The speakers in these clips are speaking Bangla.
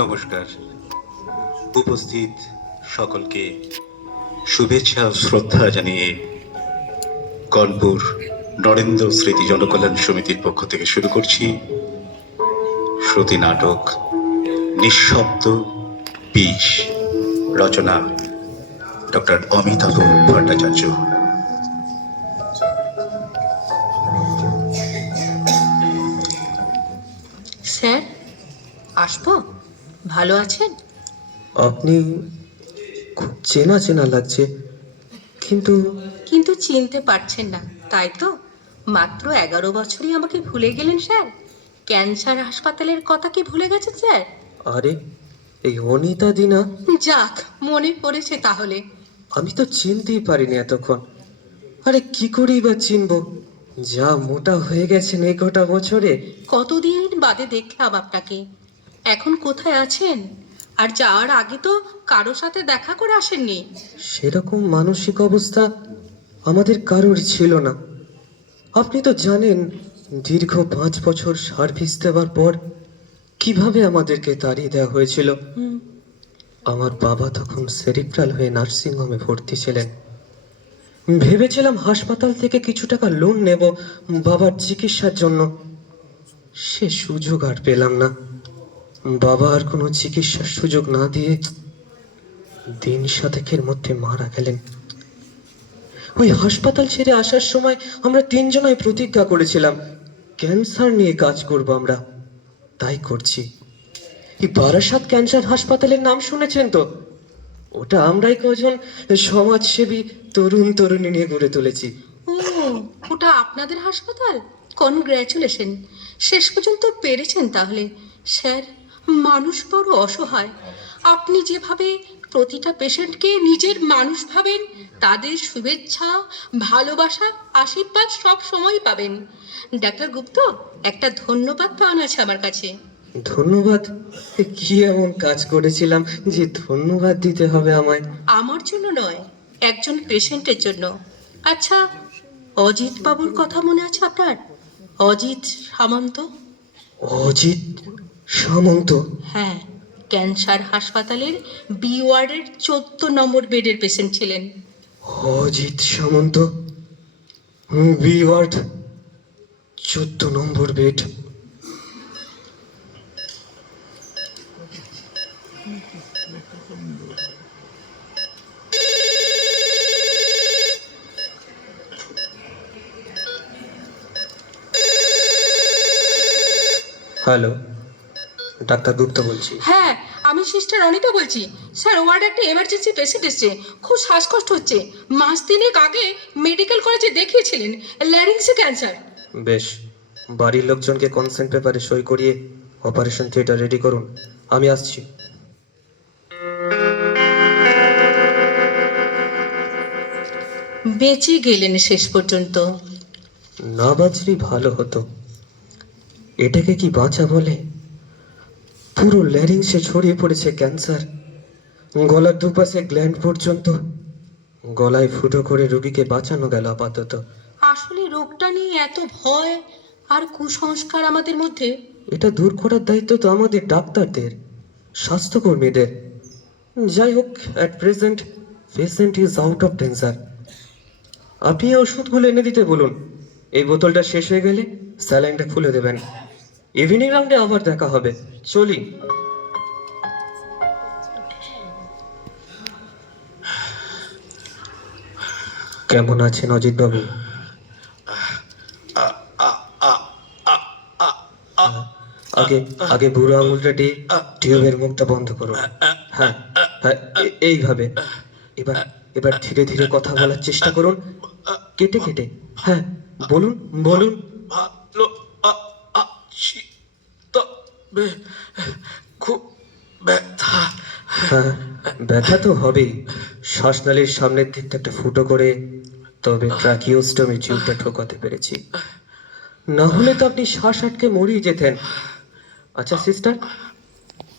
নমস্কার। উপস্থিত সকলকে শুভেচ্ছা ও শ্রদ্ধা জানিয়ে কানপুর নরেন্দ্র স্মৃতি জনকল্যাণ সমিতির পক্ষ থেকে শুরু করছি শ্রুতি নাটক নিঃশব্দ বিষ। রচনা ডক্টর অমিতাভ ভট্টাচার্য। স্যার, আসবো? ভালো আছেন? আপনি খুব চেনা চেনা লাগছে, কিন্তু কিন্তু চিনতে পারছেন না, তাই তো? মাত্র 11 বছরই আমাকে ভুলে গেলেন স্যার? ক্যান্সার হাসপাতালের কথা কি ভুলে গেছেন স্যার? আরে, এই অনিতা দিনা? যাক, মনে পড়েছে তাহলে। আমি তো চিনতেই পারিনি এতক্ষণ। আরে কি করেই বা চিনবো, যা মোটা হয়ে গেছেন এই কটা বছরে। কতদিন বাদে দেখলাম আপনাকে। এখন কোথায় আছেন? আর যাওয়ার আগে তো কারো সাথে দেখা করে আসেননি। সেরকম মানসিক অবস্থা আমাদের কারোর ছিল না। আপনি তো জানেন, দীর্ঘ 5 বছর সার্ভিস দেওয়ার পর কিভাবে আমাদেরকে তাড়িয়ে দেওয়া হয়েছিল। আমার বাবা তখন সেরিব্রাল হয়ে নার্সিংহোমে ভর্তি ছিলেন। ভেবেছিলাম হাসপাতাল থেকে কিছু টাকা লোন নেব বাবার চিকিৎসার জন্য। সে সুযোগ আর পেলাম না। বাবা আর কোনো চিকিৎসার সুযোগ না দিয়ে দিন 7 মধ্যে মারা গেলেন। ওই হাসপাতাল ছেড়ে আসার সময় আমরা 3 জনাই প্রতিজ্ঞা করেছিলাম, ক্যান্সার নিয়ে কাজ করব আমরা। তাই করছি। এই বারাসাত ক্যান্সার হাসপাতালের নাম শুনেছেন তো? ওটা আমরাই কজন সমাজসেবী তরুণ তরুণী নিয়ে গড়ে তুলেছি। ও, ওটা আপনাদের হাসপাতাল? কনগ্র্যাচুলেশন, শেষ পর্যন্ত পেরেছেন তাহলে। স্যার, মানুষ বড় অসহায়। আপনি যেভাবে প্রতিটা পেশেন্টকে নিজের মানুষ ভাবেন, তাদের শুভেচ্ছা, ভালোবাসা, আশীর্বাদ সব সময় পাবেন। ডাক্তার গুপ্ত, একটা ধন্যবাদ পাওয়ানো আছে আমার কাছে। ধন্যবাদ? কি এমন কাজ করেছিলাম যে ধন্যবাদ দিতে হবে আমায়? আমার জন্য নয়, একজন পেশেন্টের জন্য। আচ্ছা, অজিত বাবুর কথা মনে আছে আপনার? অজিত সামন্ত। অজিত সামন্ত? হ্যাঁ, ক্যান্সার হাসপাতালের বি ওয়ার্ডের 14 নম্বর বেডের পেশেন্ট ছিলেন। অজিত সামন্ত, বি ওয়ার্ড, 14 নম্বর বেড। হ্যালো, ডাক্তার গুপ্ত বলছি। হ্যাঁ, আমি সিস্টার অনিতা বলছি। স্যার, ওয়ার্ডে একটা এমার্জেন্সি পেশেন্ট এসছে, খুব শ্বাসকষ্ট হচ্ছে। মাস 3 আগে মেডিকেল কলেজে দেখিয়েছিলেন, ল্যারিংসে ক্যান্সার। বেশ, বাড়ির লোকজনকে কনসেন্ট পেপারে সই করিয়ে অপারেশন থিয়েটার রেডি করুন, আমি আসছি। বেঁচে গেলেন শেষ পর্যন্ত। না বাঁচলেই ভালো হতো। এটাকে কি বাঁচা বলে? পুরো ল্যারিংসে ছড়িয়ে পড়েছে ক্যান্সার, গলার দুপাশে গ্ল্যান্ড পর্যন্ত। গলায় ফুটো করে রোগীকে বাঁচানো গেল আপাতত। আসলে রোগটা নিয়ে এত ভয় আর কুসংস্কার আমাদের মধ্যে। এটা দূর করার দায়িত্ব তো আমাদের ডাক্তারদের, স্বাস্থ্যকর্মীদের। যাই হোক, at present patient is out of danger. আপনি এই ওষুধগুলো এনে দিতে বলুন। এই বোতলটা শেষ হয়ে গেলে স্যালাইনটা খুলে দেবেন। ইভিনিং রাউন্ডে আবার দেখা হবে। চলি। কেমন আছেন অজিত বাবু? আগে আগে বুড়ো আঙুলটা দিয়ে টিউবের মুখটা বন্ধ করুন। হ্যাঁ হ্যাঁ, এইভাবে। এবার এবার ধীরে ধীরে কথা বলার চেষ্টা করুন, কেটে কেটে। হ্যাঁ, বলুন বলুন। ভালো আছি, তবে খুব ব্যথা। হ্যাঁ, ব্যথা তো হবেই। শ্বাসনালীর সামনের দিকটা একটা ফুটো করে তবে ট্রাকিওস্টমি টিউবটা ঠোকাতে পেরেছি, না হলে তো আপনি শ্বাস আটকে মরিয়ে যেতেন। আচ্ছা সিস্টার,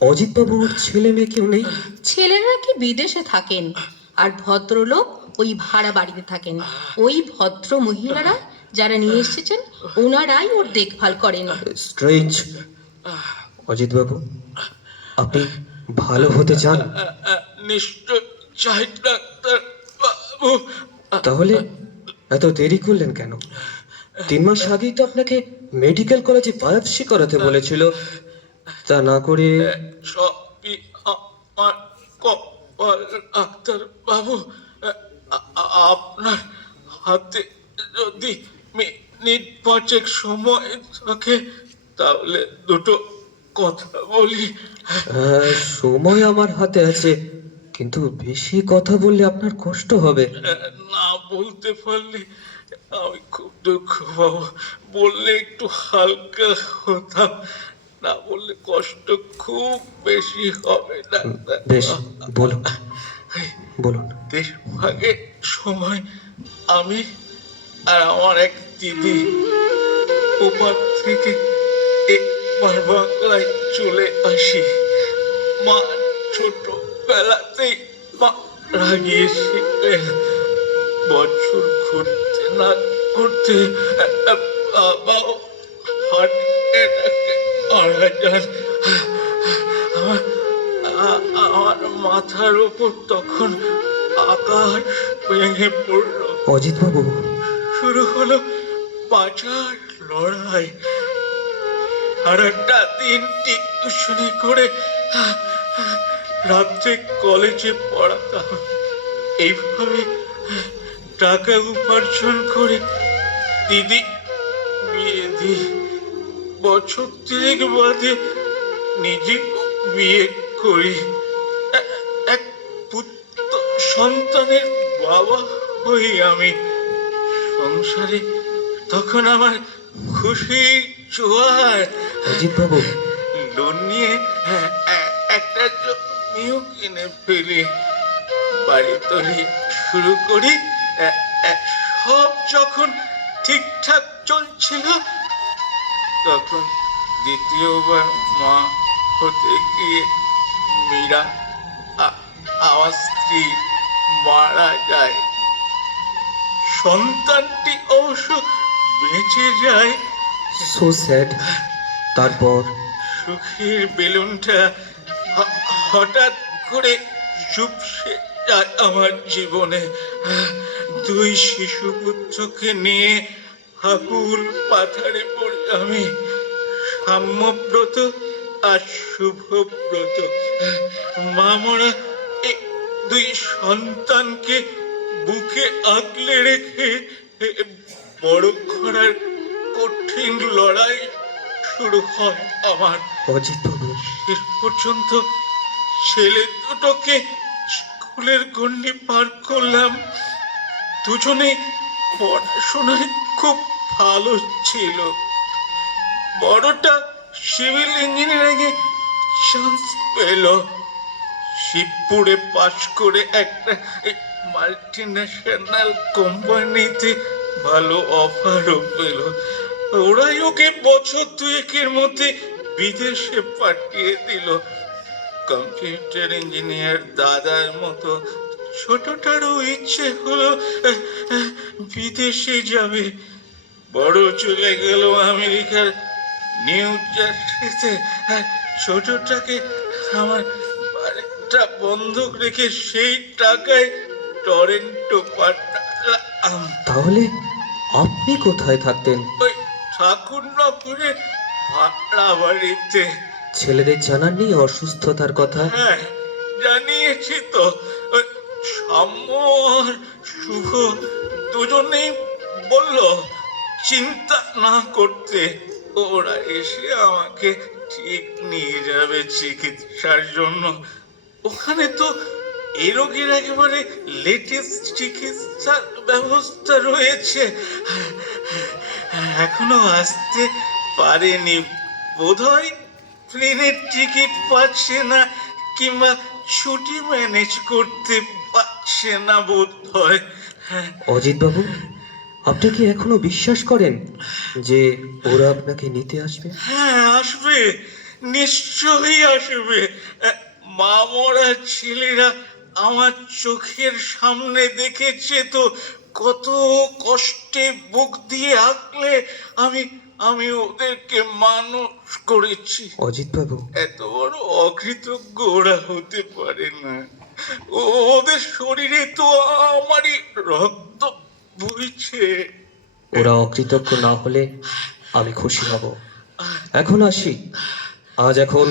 অজিত বাবুর ছেলে মেয়ে কেউ নেই? ছেলেরা কি বিদেশে থাকেন, আর ভদ্রলোক ওই ভাড়া বাড়িতে থাকেন। ওই ভদ্র মহিলারা যারা নিয়ে এসেছেন ওনারাই ওর দেখভাল করেন। স্ট্রেঞ্জ। অজিতবাবু, আপনি ভালো হতে চান? নিশ্চয় চাই ডাক্তার বাবু। তাহলে এত দেরি করলেন কেন? 3 মাস আগেই তো আপনাকে মেডিকেল কলেজে বায়োপসি করাতে বলেছিল, তা না করে সবই আমার কপাল ডাক্তার বাবু। আপনার হাতে যদি মিনিট 5 সময় থাকে তাহলে দুটো কথা বলি। সময় আমার হাতে আছে, কিন্তু বেশি কথা বললে আপনার কষ্ট হবে। না বলতে পারলে আমি খুব দুঃখ পাবো, বললে একটু হালকা হতাম, না বললে কষ্ট খুব বেশি হবে ডাক্তার। বেশ, বলুন বলুন। দেশভাগের সময় আমি আর আমার এক দিদি ওপার থেকে একবার বাংলায় চলে আসি। মা ছোটবেলাতেই মারা গিয়েছিলেন। বছর ঘুরতে না ঘুরতে বাবাও হার্ট অ্যাটাকে মারা যান। আমার আমার মাথার উপর তখন আকাশ ভেঙে পড়লো। অজিতবাবু, শুরু হলো বাঁচার লড়াই। সারাটা দিন টিউশনি করে রাত্রে কলেজে পড়াতাম। এইভাবে টাকা উপার্জন করে দিদি বিয়ে দিই। বছর 3 বাদে নিজে বিয়ে করি। এক পুত্র সন্তানের বাবা হই আমি। সংসারে তখন আমার খুশির জোয়ার। অজিতবাবু, লোন নিয়ে একটা জমিও কিনে ফেলি, বাড়ি তৈরি শুরু করি। সব যখন ঠিকঠাক চলছিল তখন দ্বিতীয়বার মা হতে গিয়ে মীরা আমার স্ত্রী মারা যায়। সন্তানটি অবশ্য বেঁচে যায়। So sad. তারপর? সুখের বেলুনটা হঠাৎ করে চুপসে যায় আমার জীবনে। 2 শিশুপুত্রকে নিয়ে আকুল পাথারে পড়ি আমি। সাম্যব্রত আর শুভব্রত মা মরা এই 2 সন্তানকে বুকে আগলে রেখে বড় করার কঠিন লড়াই শুরু হয় আমার। অজিতবাবু, শেষ পর্যন্ত ছেলে দুটোকে স্কুলের গণ্ডি পার করলাম। দুজনে পড়াশোনায় খুব ভালো ছিল। বড়টা সিভিল ইঞ্জিনিয়ারিং এ চান্স পেল। শিবপুরে পাশ করে একটা মাল্টিন্যাশনাল কোম্পানিতে ভালো অফারও পেল। ওরাই ওকে বছর 2 মধ্যে বিদেশে পাঠিয়ে দিল। কম্পিউটার ইঞ্জিনিয়ার দাদার মতো ছোটটারও ইচ্ছে হলো বিদেশে যাবে। বড় চলে গেল আমেরিকার নিউ জার্সিতে, আর ছোটটাকে আমার বাড়িটা বন্ধক রেখে সেই টাকায় টরেন্টো পাঠালাম। তাহলে আপনি কোথায় থাকতেন? ওই ঠাকুরনগরের ভাড়া বাড়িতে। ছেলেদের জানাননি অসুস্থতার কথা? হ্যাঁ, জানিয়েছি তো। ওই সাম্য আর শুভ দুজনেই বলল চিন্তা না করতে, ওরা এসে আমাকে ঠিক নিয়ে যাবে চিকিৎসার জন্য। ওখানে তো এই রোগীর একেবারে লেটেস্ট চিকিৎসার ব্যবস্থা রয়েছে। এখনো আসতে পারেনি বোধহয়, প্লেনের টিকিট পাচ্ছে না, কিংবা ছুটি ম্যানেজ করতে পারছে না বোধ হয়। অজিতবাবু, আপনি কি এখনো বিশ্বাস করেন যে ওরা আপনাকে নিতে আসবে? হ্যাঁ, আসবে, নিশ্চয়ই আসবে। মা মরা ছেলেরা আমার চোখের সামনে দেখেছে তো কত কষ্টে বুক দিয়ে আঁকলে আমি আমি ওদেরকে মানুষ করেছি। অজিত বাবু, এত বড় অকৃতজ্ঞ ওরা হতে পারে না। ওদের শরীরে তো আমারই রক্ত বইছে। ওরা অকৃতজ্ঞ না হলে আমি খুশি হব। এখন আসি, আজ এখন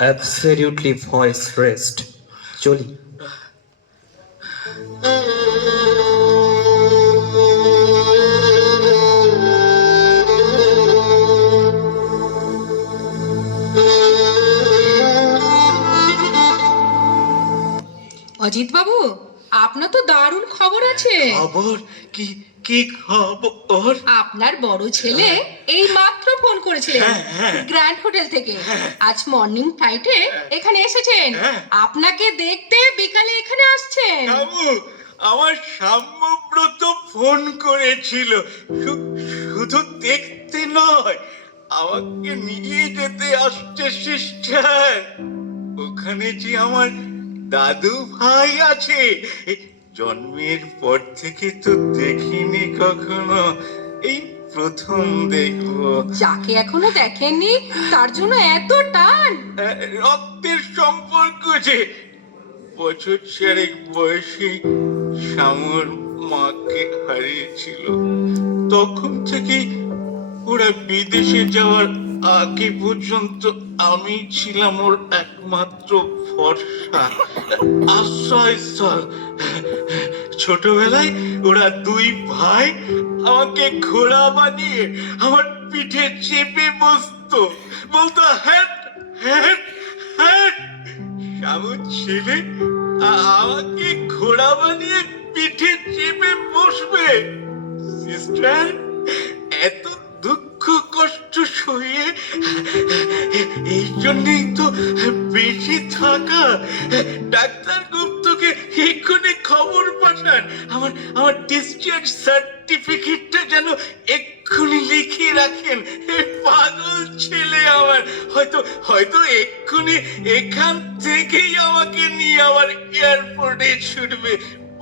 অ্যাবসলিউটলি ভয়েস রেস্ট। চলি। অজিত বাবু, আপনার তো দারুণ খবর আছে। খবর? কি কি খবর? আপনার বড় ছেলে এই মাত্র ফোন করেছিলেন গ্র্যান্ড হোটেল থেকে। আজ মর্নিং ফ্লাইটে এখানে এসেছেন, আপনাকে দেখতে বিকালে এখানে আসছেন। বাবু, আমার সাম্যব্রত ফোন করেছিল, শুধু দেখতে নয়, আমাকে নিয়ে যেতে আসছে সিস্টার। ওখানে যে আমার দাদু ভাই আছে, জন্মের পর থেকে তো দেখিনি কখনো, এই প্রথম দেখবো। যাকে এখনো দেখেননি তার জন্য এত টান? রক্তের সম্পর্ক যে। বছর 4 বয়সে শ্যামর মাকে হারিয়েছিল, তখন থেকেই ওরা বিদেশে যাওয়ার আগে পর্যন্ত আমি ছিলাম ওর একমাত্র ভরসা, আশ্রয়স্থল। ছোটবেলায় ওরা 2 ভাই আমাকে ঘোড়া বানিয়ে আমার পিঠে চেপে বসতো, বলতো হ্যাট হ্যাট হ্যাট। শ্যামর ছেলে আমাকে ঘোড়া বানিয়ে পিঠে চেপে বসবে। সিস্টার, এত দুঃখ কষ্ট সইয়ে এই জন্যই তো বেঁচে থাকা। ডাক্তার গুপ্তকে এক্ষুনি খবর পাঠান, আমার ডিসচার্জ সার্টিফিকেটটা যেন এক্ষুনি লিখে রাখেন। পাগল ছেলে আমার, হয়তো এক্ষুনি এখান থেকেই আমাকে নিয়ে আবার এয়ারপোর্টে ছুটবে।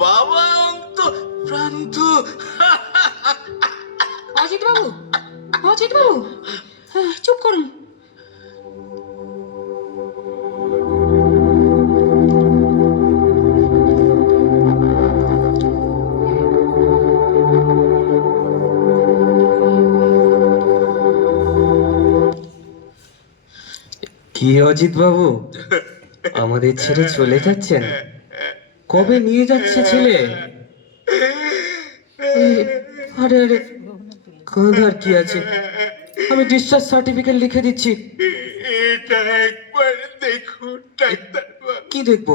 বাবা অন্ত প্রান্ত। অজিত বাবু, অজিত বাবু, চুপ করুন। কি অজিত বাবু, আমাদের ছেড়ে চলে যাচ্ছেন? কবে নিয়ে যাচ্ছে ছেলে? আরে আরে, কাঁদার কি আছে? আমি ডিসচার্জ সার্টিফিকেট লিখে দিচ্ছি। এটা একবার দেখুন ডাক্তার বাবু। কি দেখবো?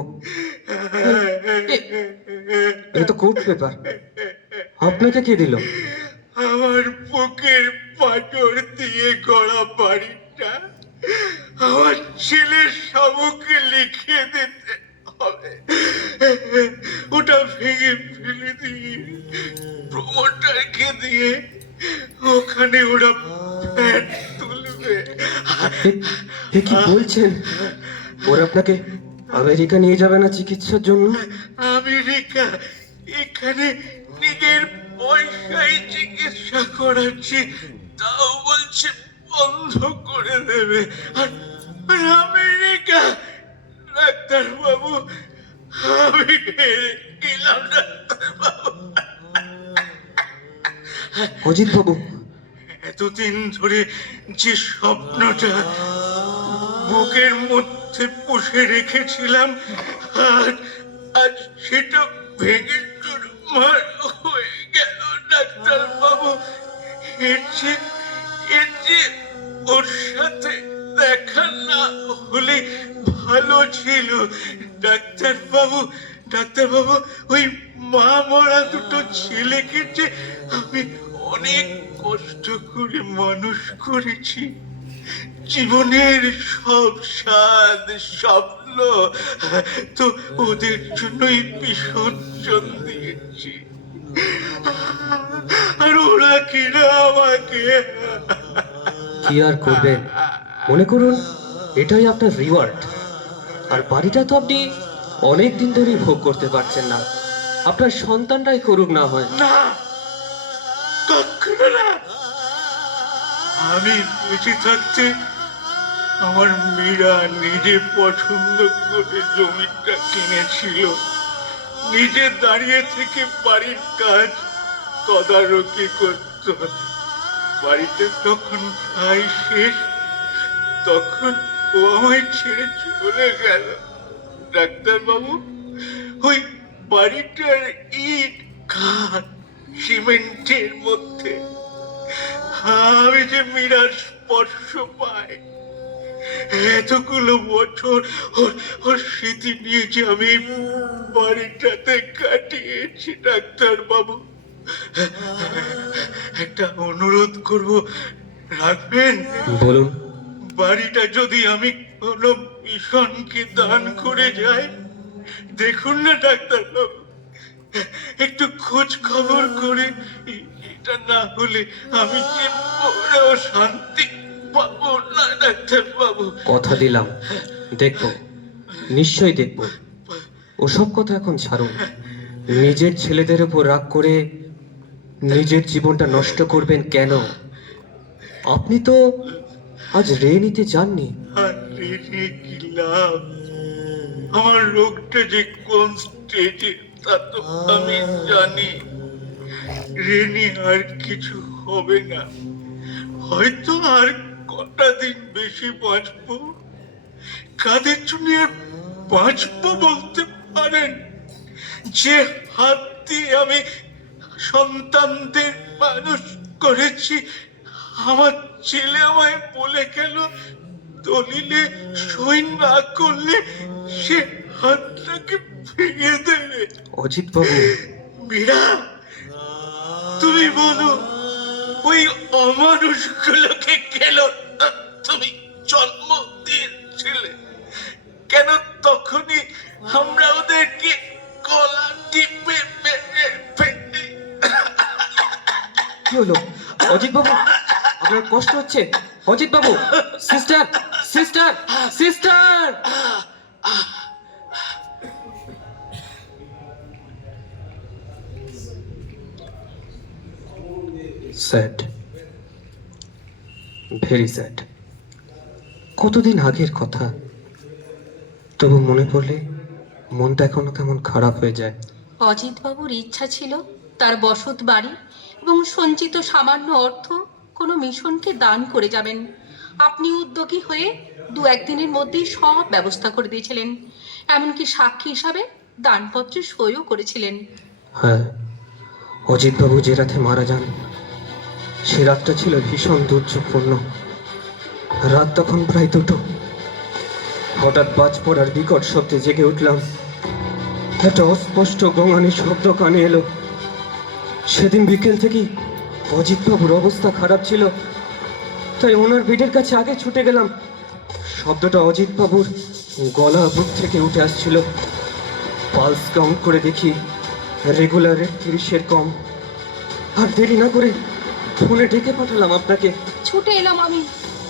এটা তো কোর্ট পেপার। আপনাকে কে দিল? আমার বুকের পাঁজর দিয়ে গড়া বাড়িটা আমার ছেলের সম্মুখে লিখে দিতে হবে। ওটা ভেঙে ফেলে দিয়ে প্রমোটারকে দিয়ে ওখানে ওরা ফ্ল্যাট তুলবে। এ কি বলছেন? ওরা আপনাকে আমেরিকা নিয়ে যাবে না চিকিৎসার জন্য? আমেরিকা? এখানে নিজের পয়সায় চিকিৎসা করাচ্ছি, তাও বলছে বন্ধ করে দেবে। আর আমেরিকা? ডাক্তার বাবু, আমি হেরে গেলাম ডাক্তার বাবু। অজিত বাবু, এতদিন ধরে যে স্বপ্নটা বুকের মধ্যে পুষে রেখেছিলাম, আজ সেটা ভেঙে চুরমার হয়ে গেল ডাক্তার বাবু। এর যে ওর সাথে দেখা না হলে ভালো ছিল ডাক্তার বাবু। ডাক্তার বাবু, ওই মা মরা 2টো ছেলেকে যে আমি অনেক কষ্ট করে মানুষ করেছি, জীবনের সব স্বাদ স্বপ্ন তো ওদের জন্যই বিসর্জন দিয়েছি। আর ওরা কিনা আমাকে কি আর করবেন? মনে করুন এটাই আপনার রিওয়ার্ড। আর বাড়িটা তো আপনি অনেক দিন ধরেই ভোগ করতে পারছেন না। আপনার সন্তানরাই করুক না হয়। না, কখনো না। আমি বেঁচে থাকতে আমার মীরা নিজে পছন্দ করে জমিটা কিনেছিল, নিজে দাঁড়িয়ে থেকে বাড়ির কাজ তদারকি করত। বাড়িতে তখন প্রায় শেষ, তখন ও আমায় ছেড়ে চলে গেল। ডাক্তারবাবু, ওই বাড়িটার ইট কাঠ সিমেন্টের মধ্যে আমি যে মীরার স্পর্শ পাই, এতগুলো বছর ওর স্মৃতি নিয়ে যে আমি বাড়িটাতে কাটিয়েছি। ডাক্তারবাবু, একটা অনুরোধ করব, রাখবেন? বলুন। বাড়িটা যদি আমি কোনো মিশনকে দান করে যাই, দেখুন না ডাক্তারবাবু, একটু খোঁজ খবর করে এটা না হলে আমি যে বড় শান্তি পাবো না। ডাক্তারবাবু, কথা দিলাম, দেখবো, নিশ্চয়ই দেখবো। ওসব কথা এখন ছাড়ুন। নিজের ছেলেদের উপর রাগ করে নিজের জীবনটা নষ্ট করবেন কেন? আপনি তো আজ রে নিতে যাননি। আর রেখে কি লাভ? আমার রোগটা যে কোন স্টেজে তা তো আমি জানি। রেনি আর কিছু হবে না, হয়তো আর কটা দিন বেশি বাঁচবো। কাদের জন্য আর বাঁচবো বলতে পারেন? যে হাত দিয়ে আমি সন্তানদের মানুষ করেছি, আমার ছেলে আমায় বলে গেল দলিলে সই না করলে সে হাতটাকে ভেঙে দেবে। অজিত বাবু, মীরা, তুমি বলো, ওই অমানুষগুলোকে কেন তুমি জন্ম দিয়েছিলে? কেন তখনই আমরা ওদেরকে গলা টিপে মেরে ফেলে? কি হলো অজিত বাবু? আপনার কষ্ট হচ্ছে? অজিত বাবু, sister, sister, sister! Sad, very sad. কতদিন আগের কথা, তবু মনে পড়লে মনটা এখনো কেমন খারাপ হয়ে যায়। অজিতবাবুর ইচ্ছা ছিল তার বসত বাড়ি এবং সঞ্চিত সামান্য অর্থ কোনো মিশনকে দান করে যাবেন। আপনি উদ্যোগী হয়ে দু একদিনের মধ্যেই সব ব্যবস্থা করে দিয়েছিলেন, এমনকি সাক্ষী হিসাবে দানপত্রে সইও করেছিলেন। হ্যাঁ, অজিত বাবু যে রাতে মারা যান, সে রাতটা ছিল ভীষণ দুর্যোগপূর্ণ। রাত তখন প্রায় 2টো। হঠাৎ বাজ পড়ার বিকট শব্দে জেগে উঠলাম। একটা অস্পষ্ট গঙানি শব্দ কানে এলো। সেদিন বিকেল থেকেই অজিত বাবুর অবস্থা খারাপ ছিল, তাই ওনার বেডের কাছে আগে ছুটে গেলাম। শব্দটা অজিত বাবুর গলা বুক থেকে উঠে আসছিল। পালস কাউন্ট করে দেখি রেগুলার 30-এর কম। আর দেরি না করে ফোনে ডেকে পাঠালাম আপনাকে। ছুটে এলাম আমি,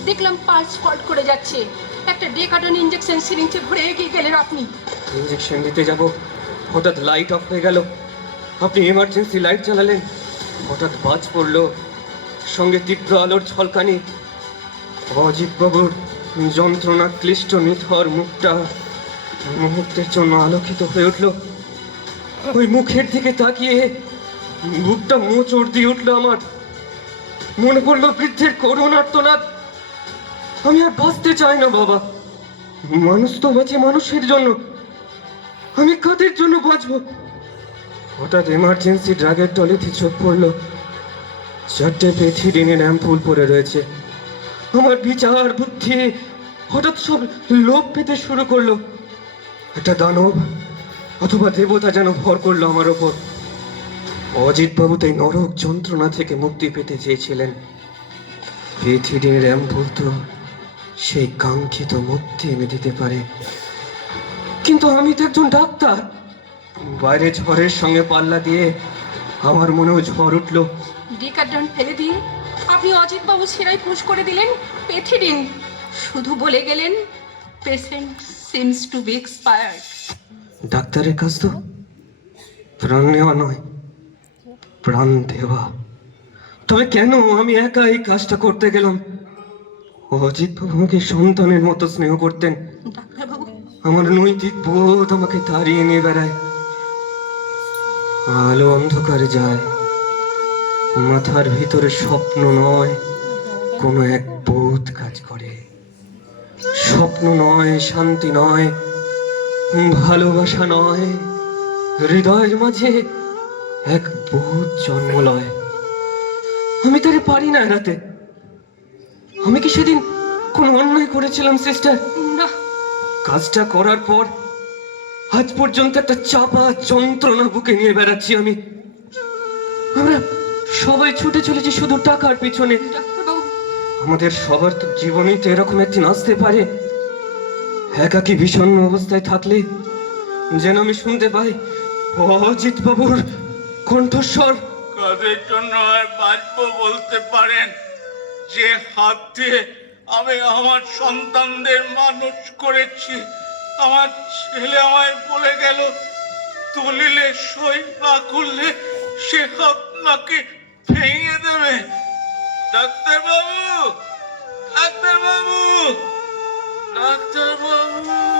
দেখলাম পালস ফল্ট করে যাচ্ছে। একটা ডেকাটন ইঞ্জেকশন সিরিঞ্জে ভরে এগিয়ে গেলেন আপনি। ইঞ্জেকশন দিতে যাব, হঠাৎ লাইট অফ হয়ে গেল। আপনি এমার্জেন্সি লাইট জ্বালালেন। হঠাৎ বাজ পড়ল, সঙ্গে তীব্র আলোর ঝলকানি। অজিত বাবুর যন্ত্রণা ক্লিষ্ট নিথর মুখটা মুহূর্তের জন্য আলোকিত হয়ে উঠল। ওই মুখের দিকে তাকিয়ে বুকটা মোচড় দিয়ে উঠল আমার। মনে পড়লো বৃদ্ধের করুণ আর্তনাদ। আমি আর বাঁচতে চাই না বাবা। মানুষ তো বাঁচে মানুষের জন্য, আমি কাদের জন্য বাঁচবো? হঠাৎ এমার্জেন্সি ড্রাগের টলিতে চোখ পড়লো। 4টে পেথিডিনের অ্যাম্পুল পড়ে রয়েছে। আমার বিচার বুদ্ধি হঠাৎ সব লোভ পেতে শুরু করলো। একটা দানব অথবা দেবতা যেন ভর করলো আমার ওপর। অজিত বাবু তাই নরক যন্ত্রণা থেকে মুক্তি পেতে চেয়েছিলেন। পেথিডিনের অ্যাম্পুল তো সেই কাঙ্ক্ষিত মুক্তি এনে দিতে পারে, কিন্তু আমি তো একজন ডাক্তার। বাইরে ঝড়ের সঙ্গে পাল্লা দিয়ে আমার মনেও ঝড় উঠল। ডেকাটন ফেলে দিয়ে আপনি অজিতবাবু সেরাই পুশ করে দিলেন পেথিডিন। শুধু বলে গেলেন, patient seems to be expired. ডাক্তারের কাজ তো প্রাণ নেওয়া নয়, প্রাণ দেওয়া। তবে কেন আমি একা এই কাজটা করতে গেলাম? অজিত বাবু আমাকে সন্তানের মতো স্নেহ করতেন। ডাক্তারবাবু, আমার নৈতিক বোধ আমাকে তাড়িয়ে নিয়ে বেড়ায়। আলো অন্ধকারে যায়, মাথার ভিতরে স্বপ্ন নয় কোনো এক বোধ কাজ করে। স্বপ্ন নয়, শান্তি নয়, ভালোবাসা নয়, হৃদয়ের মাঝে এক বোধ জন্ম লয়। আমি তারে পারি না এড়াতে। আমি কি সেদিন কোন অন্যায় করেছিলাম সিস্টার? না, কাজটা করার পর আজ পর্যন্ত একটা চাপা যন্ত্রণা বুকে নিয়ে বেড়াচ্ছি আমি। আমরা সবাই ছুটে চলেছি শুধু টাকার পিছনে। ডাক্তারবাবু, আমাদের সবার তো জীবনেই তো এরকম একদিন আসতে পারে, একাকী বিষণ্ণ অবস্থায় থাকলে যেন আমি শুনতে পাই অজিত বাবুর কণ্ঠস্বর। কাদের জন্য আর বাঁচবো বলতে পারেন, যে হাত দিয়ে আমি আমার সন্তানদের মানুষ করেছি? আমার ছেলে আমায় বলে গেল, দলিলে সই না করলে সে আপনাকে ভেঙে দেবে। ডাক্তারবাবু, ডাক্তারবাবু, ডাক্তারবাবু।